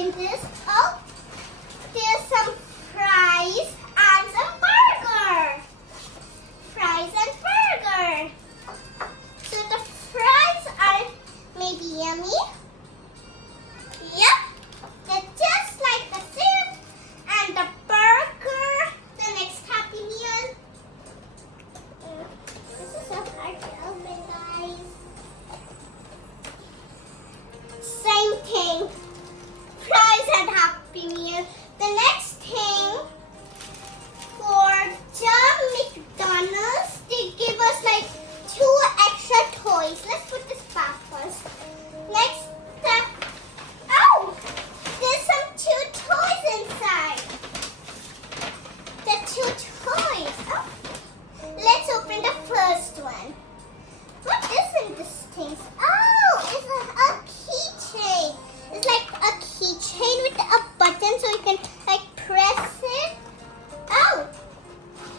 open this. Oh, there's some fries and some burger. Fries and burger. So the fries are maybe yummy. Yep, they're just like the same. And the burger, the next Happy Meal. This is so hard to open, guys. Same thing. Fries and Happy Meal. The next thing for the McDonald's, they give us like 2 extra toys. Let's put this back first. Next, oh, there's some 2 toys inside. The 2 toys. Oh. Let's open the first one. What is in this thing? Oh, it's a keychain. It's like a keychain with a button so you can like press it. Oh,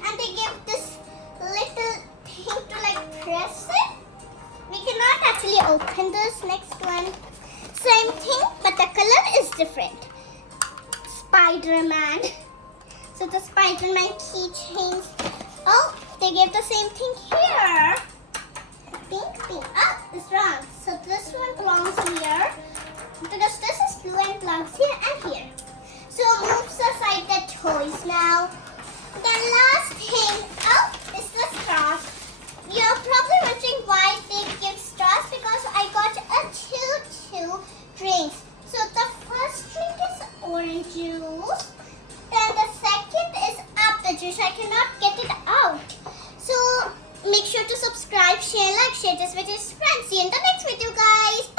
and they give this little thing to like press it. We cannot actually open this next one. Same thing, but the color is different. Spider-Man. So the Spider-Man keychains. Oh, they gave the same thing here. Pink. Oh, it's wrong. So this one belongs here. Because this is blue and belongs here and here. So moves aside the toys now. The last thing, oh, is the straws. You're probably wondering why they give straws because I got a two drinks. So the first drink is orange juice. Then the second is apple juice. I cannot get it out. So make sure to subscribe, share, like, share this with your friends. See you in the next video, guys.